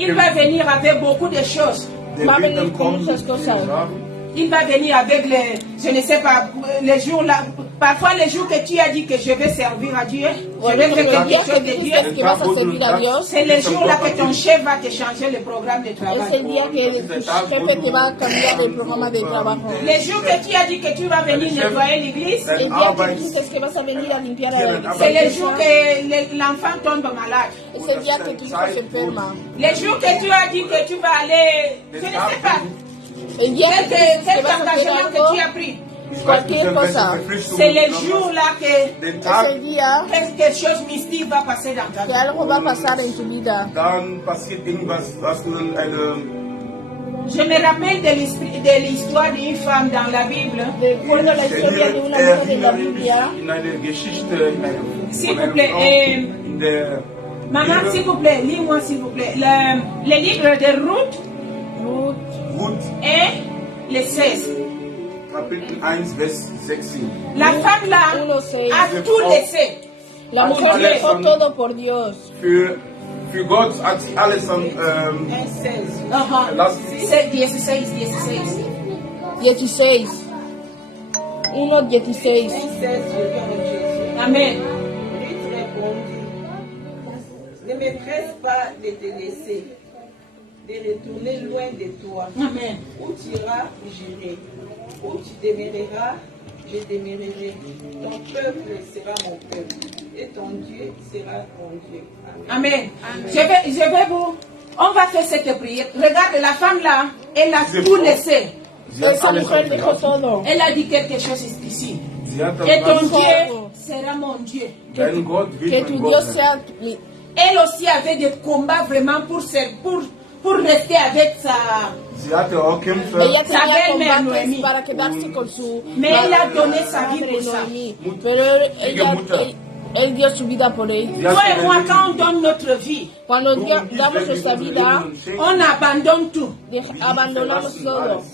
Il va venir avec beaucoup de choses. Va a venir con muchas cosas. Il va venir avec les, je ne sais pas, les jours là. Parfois les jours que tu as dit que je vais servir à Dieu, je vais faire El día quelque chose que de dices Dieu. que vas a servir a Dios, C'est le jour là que ton chef va te changer le programme de es travail. el día que tu jefe te va a cambiar el programa de trabajo. Les jours que tu as dit que tu vas venir nettoyer l'église, El día que dices que vas a venir a limpiar a la c'est le iglesia, jour que l'enfant tombe malade. es el día que tu hijo se enferma. Les jours que tu as dit que tu vas aller, je ne sais pas, El día que quel dices que vas a hacer engagement algo, que tu as pris. cualquier cosa, C'est le jour là que es el día quelque chose mystique va passer dans ta que vie. algo va a pasar en tu vida. Dann passiert irgendwas, was nun eine Je me rappelle de l'histoire d'une femme dans la Bible. Recuerdo la historia de una mujer en la Biblia. in eine Geschichte, in eine, S'il von vous plaît, einer Frau in der Maman, Bibel. s'il vous plaît, lis-moi s'il vous plaît. Le livre de Ruth Ruth, et le 16. Kapitel 1, Vers 16. La femme là 1:6. a tout laissé. La mujer dejó todo por Dios. Für Gott hat sie alles an, 1,16. lassen. C'est 16. 16. 1:16. 1,16, je viens de Jésus. Amen. Ruth répondit, ne me presse pas de te laisser, de retourner loin de toi. Amen. Où tu iras, j'irai. Où tu demeureras, je demeurerai. Ton peuple sera mon peuple, et ton Dieu sera mon Dieu. Amen. Amen. Je vais vous. On va faire cette prière. Regarde la femme là, elle a tout laissé. Sie hat Esa alles mujer dejó aufgelassen. todo. Elle a dit quelque chose ici. Sie hat Et ton das Dieu sera mon Dieu. Dein Gott Que wird tu mein Dios Gott sein. sea Elle aussi avait des combats vraiment pour rester avec sa. Sie hatte auch Kämpfe. Ella tenía Saberme a combates Noemí. para quedarse con su Mais elle a donné sa vie madre pour ça. Noemí. Pero él dio su vida por él. Sie Toi hat et moi, quand on donne notre vie, Cuando Du und ich, damos wenn wir nuestra unser vida, Leben schenken, on abandonne tout. abandonamos verlassen todo. alles.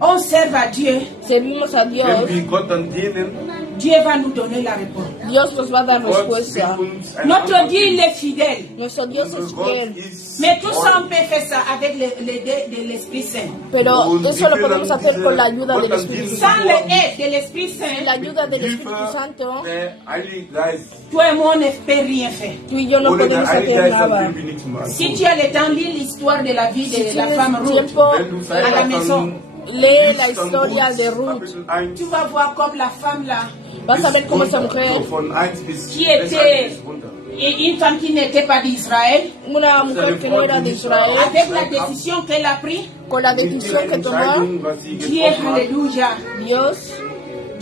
On sert à Dieu. Servimos a Dios. Wenn wir Gott dann dienen, Dieu va nous donner la réponse. Dios nos va a dar Gott respuesta. wird uns eine Notre Antwort Dieu, geben. il est fidèle. Nuestro Dios Unser es Gott fiel. ist Mais tout ça, treu. on peut faire ça avec l'aide de l'Esprit Saint. Pero Und eso wir lo können podemos hacer con la ayuda Gott del dann Espíritu dienen. Sans Santo. l'aide de l'Esprit Sin la Saint, ayuda del Hilfe Espíritu Santo, der Heilige Geist. toi et moi, on ne peut rien faire. tú y yo no Ohne der podemos Heilige hacer Geist dann nada. können wir nichts machen. Si tu as le temps, lis l'histoire de la vie Si de la tienes femme Ruth. tiempo, Wenn du à la Zeit maison. hast, lee dann la liest dann historia de Ruth. Kapitel 1, Tu vas voir comme la femme là, Vas a ver cómo esa runter, mujer, so von 1 bis Qui bis était- 1 bis runter. et une femme qui n'était pas d'Israël, una mujer que no era de Israel, avec la décision qu'elle a prise, con la Mit decisión ihrer que tomó, Entscheidung, was sie Dieu, getroffen hat, alléluia, Dios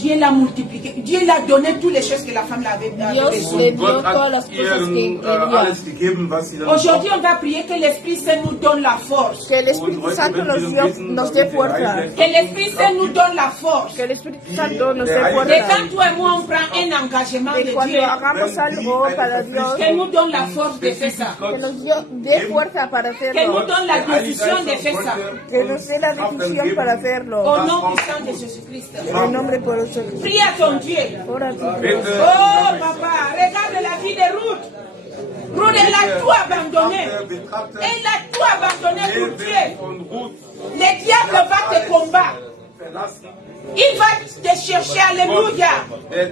Dieu l'a multiplié. Dieu l'a donné toutes les choses que la femme avait Dios besoin. le dio Gott todas las hat cosas que ihr quería. alles gegeben, was sie dann Aujourd'hui, braucht. on va prier que l'Esprit Saint nous donne la force. Que el Espíritu Santo nos dé fuerza. Que l'Esprit Saint nous donne la force. Que el Espíritu Santo nos dé Et fuerza. quand toi et moi on prend un engagement Que de cuando Dieu, hagamos algo para Dios, que nous donne la force de faire ça. que nos dé fuerza para Que nous hacerlo. donne la décision de faire ça. Que nos dé la decisión para hacerlo. Au nom puissant de Jésus-Christ. En el nombre poderoso de Jesús. Prie à ton Dieu. Ora a ti, Dios. Bitte, Oh papa, regarde la vie de Ruth. Ruth, elle a tout abandonné. Elle a tout abandonné pour Dieu. von Ruth Le diable va te combattre. verlassen. Il va te chercher, alléluia,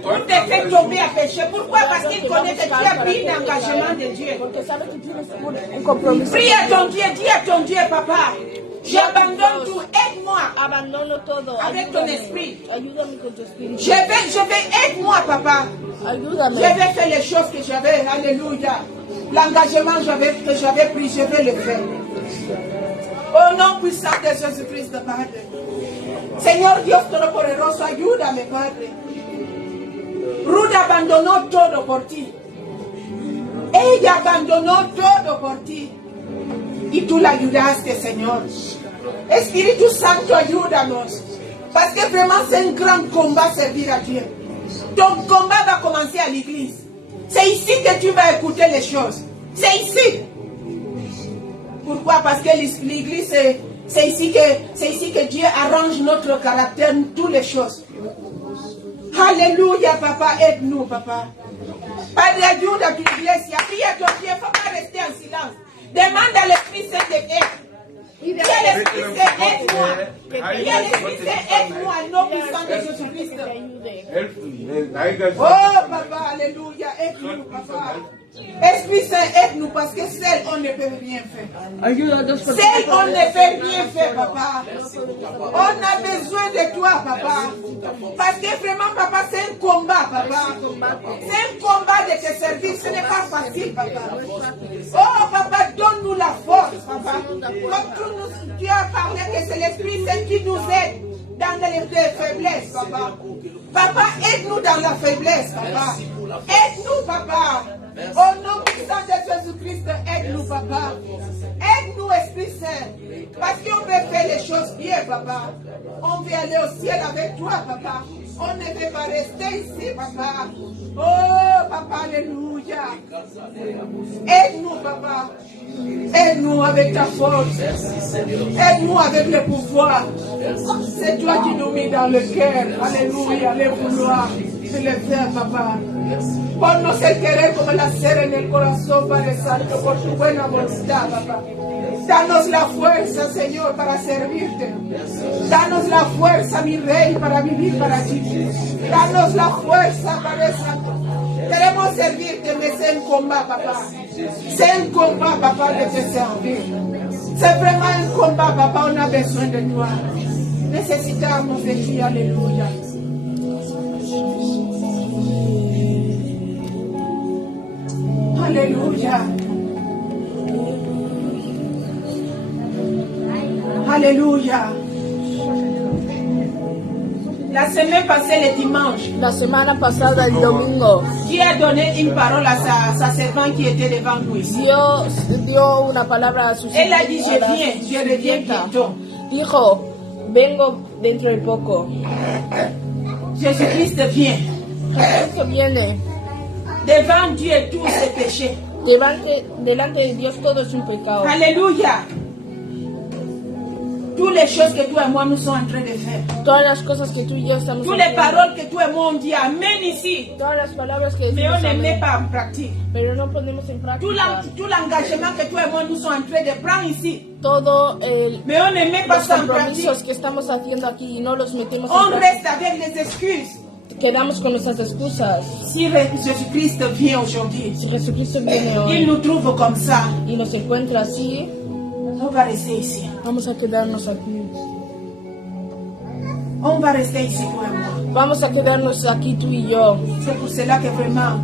pour te faire tomber à péché. Pourquoi? Parce qu'il connaît que tu as pris l'engagement de Dieu. Porque sabe que tienes un compromiso. Prie à ton Dieu, dis à ton Dieu, papa, j'abandonne tout, aide-moi Abandono todo. avec ton Ayúdame. esprit. Ayúdame con tu espíritu. Je vais, aide-moi, papa. Je Ayúdame. vais faire les choses que j'avais, alléluia. L'engagement que j'avais pris, je vais le faire. Au nom puissant de Jésus-Christ, Padre. Señor Dios Todopoderoso, ayúdame, Padre. Ruth abandonó todo por ti. Ella abandonó todo por ti. Y tú la ayudaste, Señor. Espíritu Santo, ayúdanos. Parce que vraiment, c'est un grand combat servir à Dieu. Ton combat va commencer à l'église. C'est ici que tu vas écouter les choses. C'est ici. Pourquoi? Parce que l'église, c'est ici que Dieu arrange notre caractère, toutes les choses. Alléluia, papa, aide-nous, papa. Padre, ayuda a tu iglesia. Prie à ton Dieu, il ne faut pas rester en silence. Demande à l'Esprit Saint de aide. Dis à l'Esprit Saint, aide-moi. Dis à l'Esprit Saint, aide-moi, au nom puissant de Jésus-Christ. Helfen, Geist. Oh, papa, alléluia, aide-nous, papa. Esprit Saint, aide-nous parce que seul on ne peut rien faire. Seul on ne peut rien faire, papa. On a besoin de toi, papa. Parce que vraiment, papa, c'est un combat, papa. C'est un combat de te servir. Ce n'est pas facile, papa. Oh, papa, donne-nous la force, papa. Comme tu as parlé que c'est l'Esprit Saint qui nous aide dans les faiblesses, papa. Papa, aide-nous dans la faiblesse, papa. Aide-nous, papa. Au nom puissant de Jésus-Christ, aide-nous, papa. Aide-nous, Esprit Saint. Parce qu'on veut faire les choses bien, papa. On veut aller au ciel avec toi, papa. On ne veut pas rester ici, papa. Oh, papa, alléluia. Aide-nous, papa. Aide-nous avec ta force. Aide-nous avec le pouvoir. C'est toi qui nous mets dans le cœur. Alléluia, le vouloir de le faire, papa. Ponnos el querer como el hacer en el corazón, Padre Santo, por tu buena voluntad, papá. Danos la fuerza, Señor, para servirte. Danos la fuerza, mi Rey, para vivir para ti. Danos la fuerza, Padre Santo. Queremos servirte, mais c'est un combat, papa. C'est un combat, papa, de te servir. C'est vraiment un combat, papa, on a besoin de toi. Necesitamos de ti, alléluia. Alléluia. Alléluia. La semaine passée, le dimanche, La semana pasada, el domingo, Dieu a donné une parole à sa servante qui était devant nous ici. Dios dio una palabra a su Elle a dit, a la je reviens sirvienta. bientôt. Dijo, vengo dentro de poco. Jésus-Christ vient. Jesucristo viene. Devant Dieu, tous ses péchés. Delante de Dios todo es un pecado. Alléluia. Toutes les choses que toi et moi nous sommes en train de faire. Todas las cosas que tú y yo estamos Toutes les haciendo. paroles que toi et moi on dit Amen ici. Todas las palabras que Mais on decimos ne met amén, pas en pratique. pero no ponemos en práctica. Tout l'engagement que toi et moi nous sommes en train de prendre ici. Todo Mais on ne met pas los ça en pratique. compromisos que estamos haciendo aquí y no los metemos en On práctica. reste avec les excuses. Quedamos con nuestras excusas. Si Jésus-Christ vient aujourd'hui, Si Jesucristo viene il hoy nous trouve comme ça, y nos encuentra así, on va rester ici. vamos a quedarnos aquí. On va rester ici, toi et moi. Vamos a quedarnos aquí tú y yo. C'est pour cela que vraiment,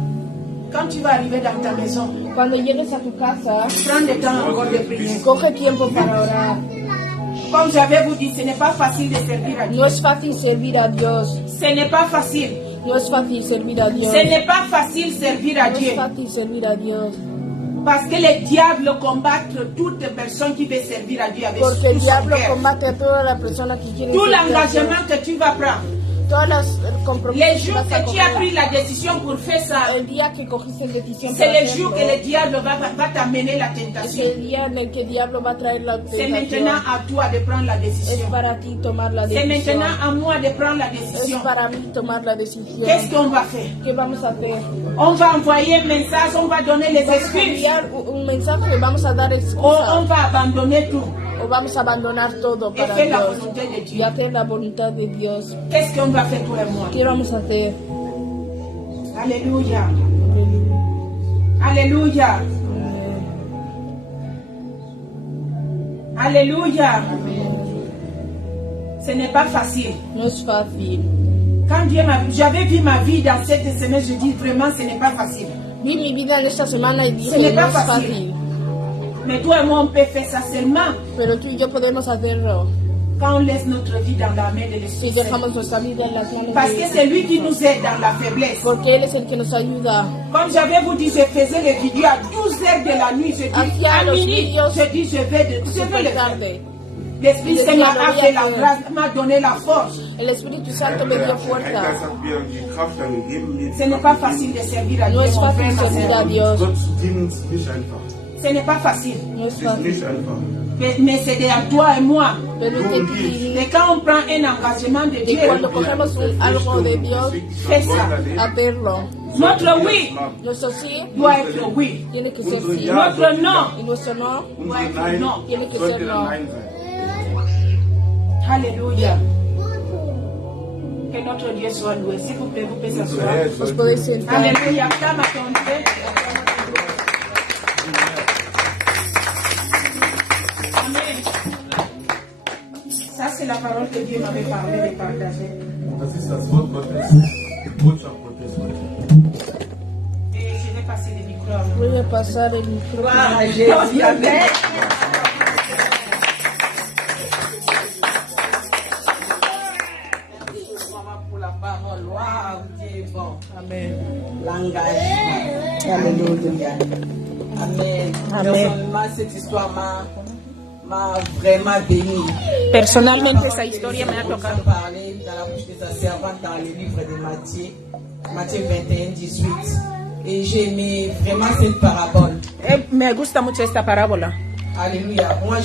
quand tu vas arriver dans ta maison, Cuando llegues a tu casa, prends le temps encore de prier. coge tiempo para orar. Comme j'avais vous dit, ce n'est pas facile de servir à Dieu. No es fácil servir a Dios. Ce n'est pas facile. No es fácil servir a Dios. Ce n'est pas facile servir à No Dieu. es fácil servir a Dios. Parce que le diable combat toute personne qui veut servir à Dieu avec Porque el tout son diablo cœur. combate a toda la persona que quiere Tout servir a Dios. l'engagement que tu vas prendre. Todas las compromisos Les que jours vas a que tu as coger. pris la décision pour faire ça, El día que cogiste la decisión c'est para le jour que hacerlo, le diable va t'amener la es tentation. el día en el que el diablo va a traer la C'est tentación. maintenant à toi de prendre la Es décision. para ti tomar la C'est decisión. maintenant à moi de prendre la Es décision. para mí tomar la decisión. Qu'est-ce qu'on va faire? ¿Qué vamos a hacer? On va envoyer un message, on va donner les Vamos a excuses. enviar un mensaje, vamos a dar On excusas va abandonner tout. o vamos a abandonar todo Et para faire la Dios volonté de y Dieu. hacer la voluntad de Dios. Qu'est-ce qu'on va faire toi et moi? ¿Qué vamos a hacer? Alléluia. Alléluia. Alléluia. Ce n'est pas facile. No es fácil. Quand j'avais vu ma vie dans cette semaine, je dis vraiment ce n'est pas facile. Vi mi vida en esta semana y Ce dije, n'est no pas es fácil. fácil, Mais toi et moi, on peut faire ça seulement pero tú y yo podemos hacerlo quand on laisse notre vie dans la main de si l'Esprit Saint. dejamos nuestra vida en las manos Parce de que Dios. c'est lui qui nous aide dans la faiblesse. Porque Él es el que nos ayuda. Comme j'avais vous dit, je faisais les vidéos à 12 heures de la nuit. Je dis, Hacía à los minuit, vídeos je dis, je vais le Super faire. tarde. L'Esprit Saint Decía, m'a lo voy a fait la hacer. grâce, m'a donné la force. El Espíritu Santo me dio Ein Geist fuerza. hat mir die Kraft dann gegeben, mir die Ce n'est Kraft pas gegeben. facile de servir à Dieu, No es mon frère, fácil ma servir a sœur. Dios. Gott zu dienen ist nicht einfach. Ce n'est pas facile, No es Es ist fácil. nicht einfach. mais c'est à toi et moi. Pero es de ti. Et quand on prend un engagement de Y Dieu, cuando cogemos algo de Dios, fais ça. hacerlo. Notre oui Nuestro sí doit être oui. tiene que ser Unsere sí. Ja Notre sollte non Y nuestro no Unsere Nein No. tiene que sollte ser dann no. Nein sein. Alléluia. Que notre Dieu soit loué. S'il vous plaît, vous pouvez Unser s'asseoir. Herr Os sollte podéis sentar. Alléluia. Acclame à ton Dieu. Amen. Ça, c'est la parole que Dieu m'avait parlé de partager. Das ist das Wort Gottes, die Botschaft Gottes heute. Et je vais passer le micro à vous. Voy a pasar el micrófono. Gloire à Jésus. Amen. Pour la parole, waouh, Dieu est bon. Amen. L'engagement. Alléluia. Amen. Amen. Personnellement, cette histoire m'a vraiment béni. Personalmente, esa historia me ha tocado. Parler dans la bouche de sa servante dans le livre de Matthieu, Matthieu 21, 18. Et j'ai aimé vraiment cette parabole. Me gusta mucho esta parábola. Alléluia. Moi,